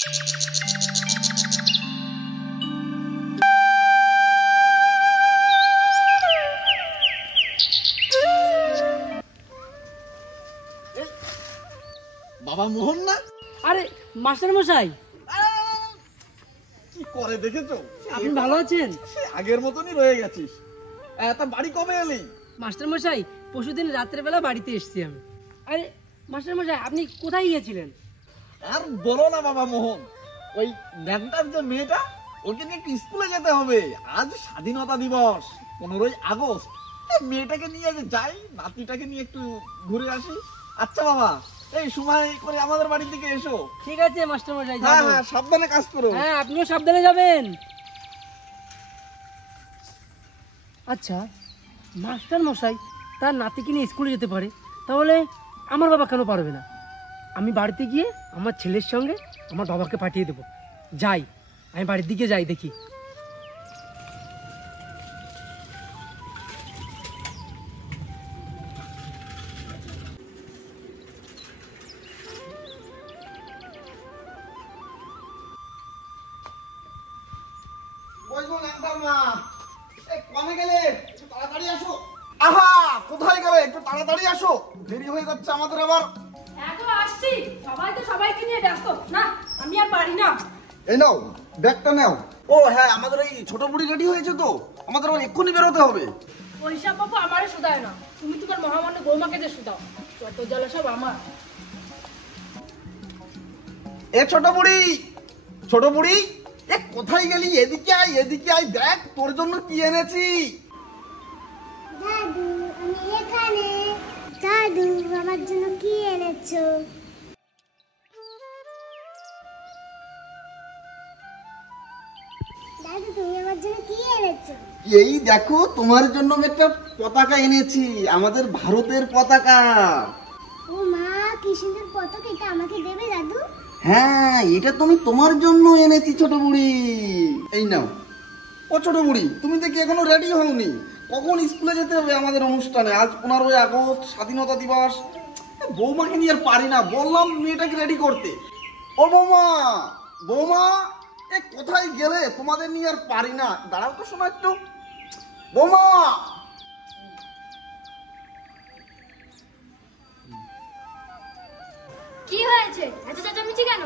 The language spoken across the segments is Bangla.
বাবা মোহন না? আরে মাস্টার মশাই, কি করে দেখেছো? আপনি ভালো আছেন? আগের মতনই রয়ে গেছিস। তা বাড়ি কবে এলি? মাস্টার মশাই, পরশুদিন রাত্রের বেলা বাড়িতে এসেছি আমি। আরে মাস্টার মশাই, আপনি কোথায় গিয়েছিলেন? আর বলো না বাবা মোহন, ওই ন্যাংটার যে মেয়েটা, ওকে নিয়ে একটু স্কুলে যেতে হবে। আজ স্বাধীনতা দিবস, 15ই আগস্ট। মেয়েটাকে নিয়ে যাই, নাতিটাকে নিয়ে একটু ঘুরে আসি। আচ্ছা বাবা, এই সময় করে আমাদের বাড়ির দিকে এসো। ঠিক আছে মাস্টার মশাই, হ্যাঁ হ্যাঁ, সাবধানে কাজ করো। হ্যাঁ, আপনিও সাবধানে যাবেন। আচ্ছা মাস্টার মশাই তার নাতিকে নিয়ে স্কুলে যেতে পারে, তাহলে আমার বাবা কেন পারবে না? আমি বাড়িতে গিয়ে আমার ছেলের সঙ্গে আমার বাবাকে পাঠিয়ে দেবো। যাই, আমি বাড়ির দিকে যাই, দেখি। কোথায় গেলে? একটু তাড়াতাড়ি আসো, দেরি হয়ে যাচ্ছে আমাদের আবার। এখন আসছি, সবাই তো সবাইকে নিয়ে ব্যস্ত না, আমি আর পারি না। এই নাও ব্যাগটা নাও। ও হ্যাঁ, আমাদের এই ছোট বুড়ি রেডি হয়েছে তো, আমাদের আবার এক্ষুনি বেরোতে হবে। ওইসব বাবু আমারে শুধায় না, তুমি তোমার মহামান্য বৌমাকে যে শুধাও, যত জ্বালা সব আমার। এ ছোট বুড়ি, ছোট বুড়ি, এ কোথায় গেলি? এদিকে আয়, এদিকে আয়, দেখ তোর জন্য কি এনেছি। দাদু আমি এখানে। দাদু আমার জন্য কি এনেছো? দাদু তুমি আমার জন্য কি এনেছো? এই দেখো, তোমার জন্য একটা পতাকা এনেছি, আমাদের ভারতের পতাকা। ও মা, কি সুন্দর পতাকা! এটা আমাকে দেবে দাদু? হ্যাঁ, এটা তুমি তোমার জন্য এনেছি ছোট বুড়ি। এই নাও। ও ছোট বুড়ি, তুমি দেখি এখনো রেডি হওনি। কখন স্কুলে যেতে হবে আমাদের অনুষ্ঠানে? আজ 15ই আগস্ট, স্বাধীনতা দিবস। বৌমাকে নিয়ে আর পারি না, বললাম মেয়েটাকে রেডি করতে। ও বৌমা, বৌমা, এ কোথায় গেলে? তোমাদের নিয়ে আর পারি না। দাঁড়াও তো শোনো একটু। বৌমা, কি হয়েছে? এত চেঁচামেচি কেন?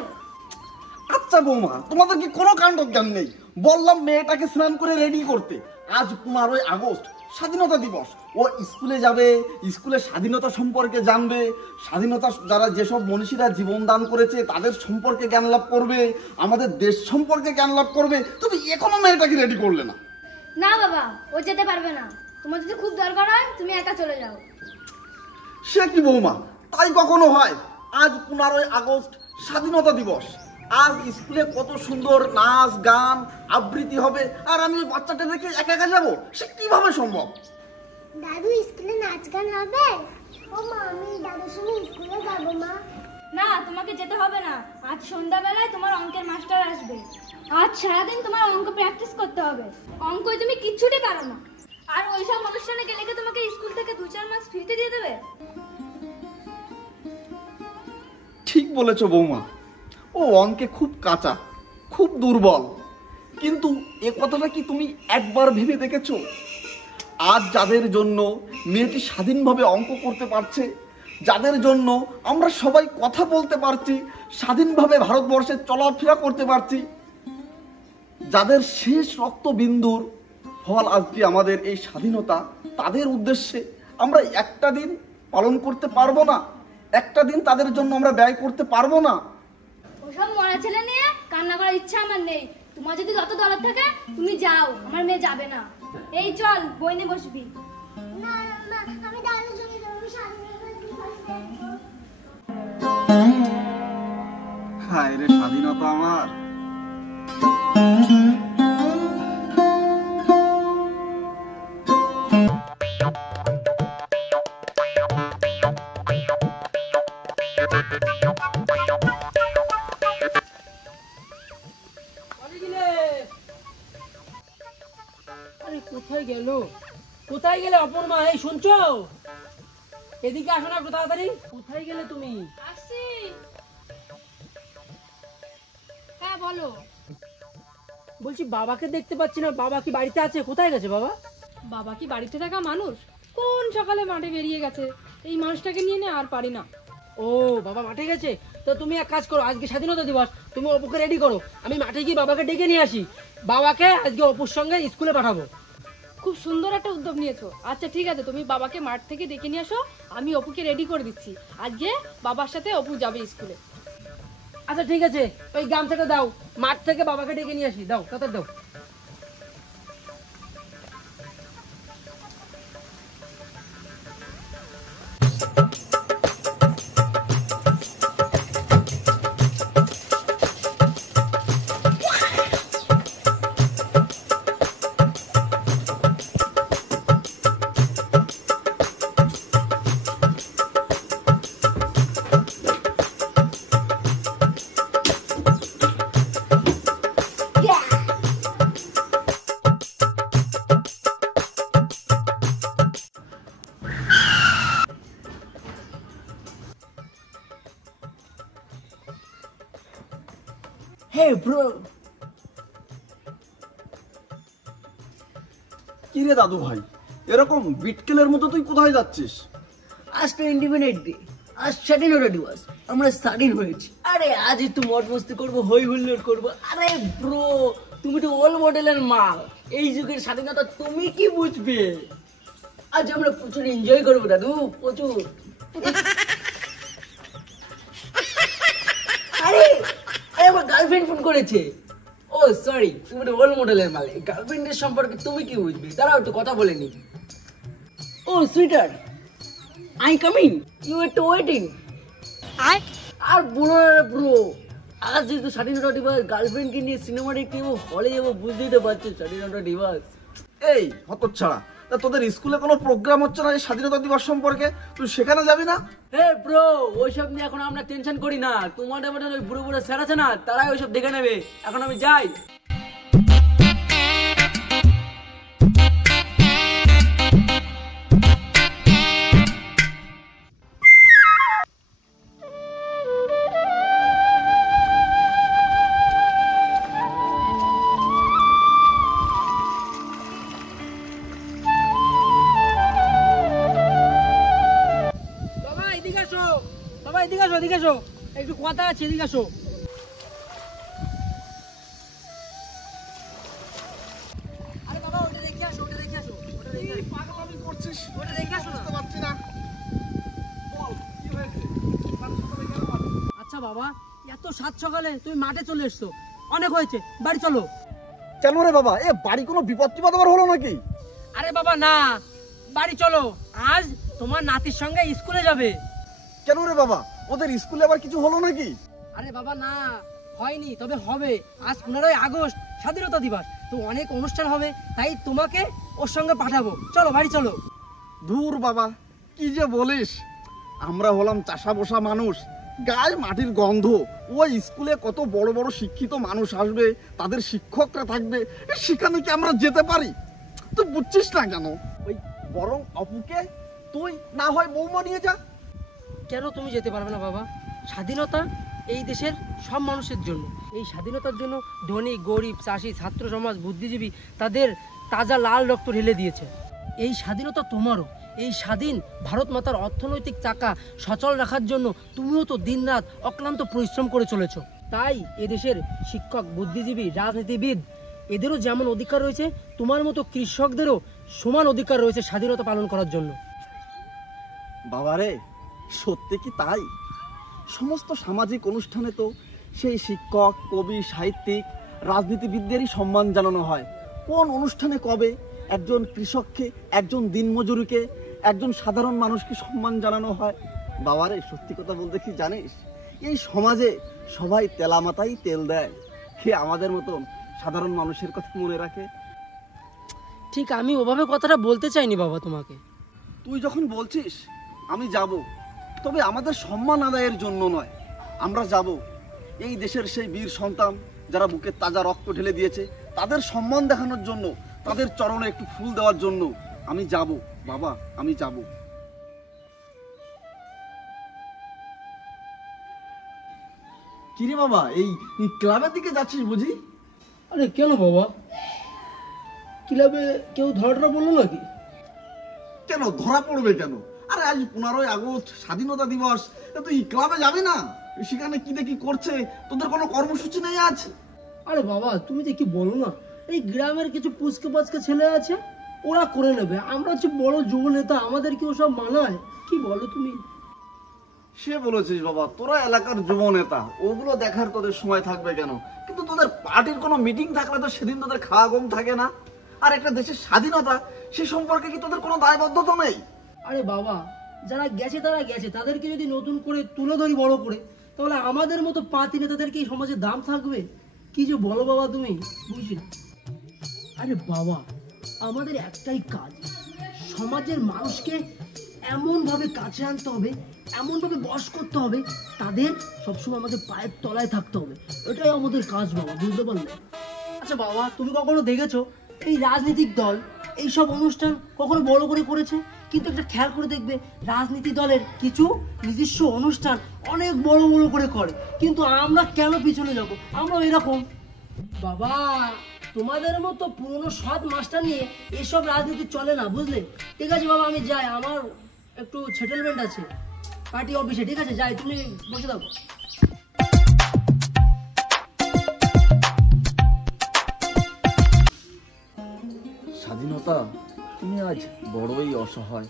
আচ্ছা বৌমা, তোমাদের কি কোনো কাণ্ড জ্ঞান নেই? বললাম মেয়েটাকে স্নান করে রেডি করতে। আজ 15ই আগস্ট, স্বাধীনতা দিবস। ও স্কুলে যাবে, স্কুলে স্বাধীনতা সম্পর্কে জানবে, স্বাধীনতা যারা যেসব মনীষীরা জীবন দান করেছে তাদের সম্পর্কে জ্ঞান লাভ করবে, আমাদের দেশ সম্পর্কে জ্ঞান লাভ করবে। তুমি এখনো মেয়েটাকে রেডি করলে না? না বাবা, ও যেতে পারবে না। তোমার যদি খুব দরকার হয় তুমি একা চলে যাও। সে কি বৌমা, তাই কখনো হয়? আজ 15ই আগস্ট, স্বাধীনতা দিবস। আজ স্কুলে কত সুন্দর নাচ গান আবৃত্তি হবে, আর আমি ওই বাচ্চাটা দেখে একা একা যাবো? সে কিভাবে সম্ভব? দাদু স্কুলে নাচ গান হবে? ও মা, আমি দাদুর সঙ্গে স্কুলে যাবো মা। না, তোমাকে যেতে হবে না। আজ সন্ধ্যাবেলায় তোমার অঙ্কের মাস্টার আসবে। আজ সারাদিন তোমার অঙ্ক প্র্যাকটিস করতে হবে। অঙ্কই তুমি কিচ্ছুটি পারো না, আর ওইসব অনুষ্ঠানে গেলে কি তোমাকে স্কুল থেকে 2-4 মার্কস ফ্রিতে দিয়ে দেবে? ঠিক বলেছো বৌমা, ও অঙ্কে খুব কাঁচা, খুব দুর্বল। কিন্তু এ কথাটা কি তুমি একবার ভেবে দেখেছো? আজ যাদের জন্য মেয়েটি স্বাধীনভাবে অঙ্ক করতে পারছে, যাদের জন্য আমরা সবাই কথা বলতে পারছি, স্বাধীনভাবে ভারতবর্ষে চলাফেরা করতে পারছি, যাদের শেষ রক্তবিন্দুর ফল আজকে আমাদের এই স্বাধীনতা, তাদের উদ্দেশ্যে আমরা একটা দিন পালন করতে পারবো না? একটা দিন তাদের জন্য আমরা ব্যয় করতে পারবো না? ওসব মরা ছেলে নিয়ে কান্না করার ইচ্ছা আমার নেই। তোমার যদি যত দরদ থাকে তুমি যাও, আমার মেয়ে যাবে না। এই চল, বই নিয়ে বসবি। না মা, আমি দাদুর সঙ্গে যাবো, স্বাধীনতা দিবস দেখবো। হায় রে স্বাধীনতা আমার। কোথায় গেল? কোথায় গেলে অপর্মা? এই শুনছো? এদিকে আসো না একটু তাড়াতাড়ি। কোথায় গেলে তুমি? আসছি। বলো। বলছি বাবাকে দেখতে পাচ্ছি না, বাবা কি বাড়িতে আছে? কোথায় গেছে বাবা? বাবা কি বাড়িতে থাকা মানুষ? কোন সকালে মাঠে বেরিয়ে গেছে। এই মানুষটাকে নিয়ে নে আর পারি না। ও বাবা মাঠে গেছে। তো তুমি এক কাজ করো, আজকে স্বাধীনতা দিবস, তুমি অপুকে রেডি করো, আমি মাঠে গিয়ে বাবাকে ডেকে নিয়ে আসি। বাবাকে আজকে অপুর সঙ্গে স্কুলে পাঠাবো। খুব সুন্দর একটা উদ্যোগ নিয়েছো। আচ্ছা ঠিক আছে, তুমি বাবাকে মাঠ থেকে ডেকে নিয়ে আসো, আমি অপুকে রেডি করে দিচ্ছি। আজকে বাবার সাথে অপু যাবে স্কুলে। আচ্ছা ঠিক আছে, ওই গামছাটা দাও, মাঠ থেকে বাবাকে ডেকে নিয়ে আসি। দাও, তাড়াতাড়ি দাও। হে ব্রো, কি রে দাদু ভাই, এরকম বিটকেলের মতো তুই কোথায় যাচ্ছিস? আজ তো ইন্ডিপেন্ডেন্ট ডে, আজ স্বাধীনতা দিবস, আমরা স্বাধীন হয়েছি। আরে আজ একটু মত মস্তি করবো, হই হুল্লোড় করবো। আরে ব্রো, তুমি তো ওল্ড মডেলের মাল, এই যুগের স্বাধীনতা তুমি কি বুঝবে? আজ আমরা প্রচুর এনজয় করবো দাদু, প্রচুর। আরে আমার গার্লফ্রেন্ড ফোন করেছে। ও সরি, তুমি তো ওল্ড মডেলের মাল, গার্লফ্রেন্ডের সম্পর্কে তুমি কি বুঝবে? দাঁড়াও একটু কথা বলে নি। ও সুইটার, I coming, you are to waiting. আর বলো না ব্রো, আজ যেহেতু স্বাধীনতা দিবস, গার্লফ্রেন্ডকে নিয়ে সিনেমা দেখতে যাবো, হলে যাবো, বুঝতেই তো পারছো স্বাধীনতা দিবস। এই হতচ্ছাড়া, তা তোদের স্কুলে কোনো প্রোগ্রাম হচ্ছে না এই স্বাধীনতা দিবস সম্পর্কে? তুই সেখানে যাবি না? হে ব্রো, ওইসব নিয়ে এখন আমরা টেনশন করি না। তোমাদের মধ্যে ওই বুড়ো বুড়ো স্যার আছে না, তারাই ওইসব দেখে নেবে। এখন আমি যাই। বাবা এদিকে আসো, বাবা এদিকে আসো, এদিকে আসো, একটু কথা আছে, এদিকে আসো। আরে বাবা ওটা দেখে আসো, ওটা দেখে আসো, ওটা দেখে আসো, পাগলামি করছিস? ওটা দেখে আসো না। বুঝতে পারছি না, বল কি হয়েছে? সাথে সাথে কেন পারবি? আচ্ছা বাবা, এত সাত সকালে তুমি মাঠে চলে এসছো, অনেক হয়েছে, বাড়ি চলো। কেন রে বাবা, এ বাড়ি কোনো বিপদ টিপদ আবার হলো নাকি? আরে বাবা না, বাড়ি চলো, আজ তোমার নাতির সঙ্গে স্কুলে যাবে। কেন রে বাবা, ওদের স্কুলে আবার কিছু হলো নাকি? আরে বাবা না, হয়নি, তবে হবে। আজ 15ই আগস্ট স্বাধীনতা দিবস, তো অনেক অনুষ্ঠান হবে, তাই তোমাকে ওর সঙ্গে পাঠাবো। চলো বাড়ি চলো। ধুর বাবা, কি যে বলিস, আমরা হলাম চাষা বসা মানুষ, গায়ে মাটির গন্ধ। ওই স্কুলে কত বড় বড় শিক্ষিত মানুষ আসবে, তাদের শিক্ষকরা থাকবে, সেখানে কি আমরা যেতে পারি? তুই বুঝছিস না কেন? ওই বরং অপুকে তুই না হয় বৌমা নিয়ে যা। কেন তুমি যেতে পারবে না বাবা? স্বাধীনতা এই দেশের সব মানুষের জন্য। এই স্বাধীনতার জন্য ধনী গরিব চাষি ছাত্র সমাজ বুদ্ধিজীবী তাদের তাজা লাল রক্ত ঢেলে দিয়েছে। এই স্বাধীনতা তোমারও। এই স্বাধীন ভারত মাতার অর্থনৈতিক চাকা সচল রাখার জন্য তুমিও তো দিনরাত অক্লান্ত পরিশ্রম করে চলেছ। তাই এদেশের শিক্ষক বুদ্ধিজীবী রাজনীতিবিদ এদেরও যেমন অধিকার রয়েছে, তোমার মতো কৃষকদেরও সমান অধিকার রয়েছে স্বাধীনতা পালন করার জন্য। বাবারে, সত্যি কি তাই? সমস্ত সামাজিক অনুষ্ঠানে তো সেই শিক্ষক, কবি, সাহিত্যিক, রাজনীতিবিদদেরই সম্মান জানানো হয়। কোন অনুষ্ঠানে কবে একজন কৃষককে, একজন দিনমজুরিকে, একজন সাধারণ মানুষকে সম্মান জানানো হয়? বাবারে, সত্যি কথা বলতে কি জানিস, এই সমাজে সবাই তেলামাতাই তেল দেয়, কে আমাদের মতন সাধারণ মানুষের কথা মনে রাখে? ঠিক আমি ওভাবে কথাটা বলতে চাইনি বাবা তোমাকে। তুই যখন বলছিস আমি যাব, তবে আমাদের সম্মান আদায়ের জন্য নয়। আমরা যাব এই দেশের সেই বীর সন্তান যারা বুকে তাজা রক্ত ঢেলে দিয়েছে, তাদের সম্মান দেখানোর জন্য, তাদের চরণে একটু ফুল দেওয়ার জন্য আমি যাব বাবা, আমি যাব। কিরে বাবা, এই ক্লাবের দিকে যাচ্ছিস বুঝি? আরে কেন বাবা, ক্লাবে কেউ ধরাটা বললো নাকি? কেন ধরা পড়বে কেন? আরে আজ 15ই আগস্ট স্বাধীনতা দিবস, তা তুই ক্লাবে যাবি না? সেখানে কি দেখি করছে, তোদের কোনো কর্মসূচি নেই আজ? আরে বাবা তুমি যে কি বলো না, এই গ্রামের কিছু পুচকে পাচকে ছেলে আছে, ওরা করে নেবে। আমরা হচ্ছে বড় যুব নেতা, আমাদের কি ওসব মানায়? কি বলো তুমি? সে বলেছিস বাবা, তোরা এলাকার যুব নেতা, ওগুলো দেখার তোদের সময় থাকবে কেন? কিন্তু তোদের পার্টির কোনো মিটিং থাকলে তো সেদিন তোদের খাওয়া কম থাকে না। আর একটা দেশের স্বাধীনতা, সে সম্পর্কে কি তোদের কোনো দায়বদ্ধতা নেই? আরে বাবা, যারা গেছে তারা গেছে, তাদেরকে যদি নতুন করে তুলে ধরি বড় করে, তাহলে আমাদের মতো পাতি নেতাদেরকে এই সমাজে দাম থাকবে? কি যে বলো বাবা তুমি, বুঝি না। আরে বাবা, আমাদের একটাই কাজ, সমাজের মানুষকে এমনভাবে কাছে আনতে হবে, এমনভাবে বশ করতে হবে, তাদের সবসময় আমাদের পায়ের তলায় থাকতে হবে। এটাই আমাদের কাজ বাবা, বুঝতে পারলে? আচ্ছা বাবা, তুমি কখনো দেখেছো এই রাজনৈতিক দল এইসব অনুষ্ঠান কখনো বড় করে করেছে? কিন্তু একটা খেয়াল করে দেখবে, রাজনীতি দলের কিছু নিজস্ব অনুষ্ঠান অনেক বড় বড় করে করে, কিন্তু আমরা কেন পিছনে যাব? আমরা এরকম বাবা, তোমাদের মতো পুরনো সৎ মাস্টার নিয়ে এসব রাজনীতি চলে না, বুঝলে? ঠিক আছে বাবা, আমি যাই, আমার একটু সেটেলমেন্ট আছে পার্টি অফিসে। ঠিক আছে, যাই, তুমি বসে থাকো। স্বাধীনতা তুমি আজ বড়ই অসহায়।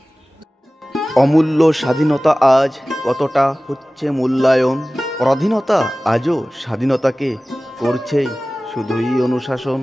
অমূল্য স্বাধীনতা আজ কতটা হচ্ছে মূল্যায়ন। পরাধীনতা আজও স্বাধীনতাকে করছে শুধুই অনুশাসন।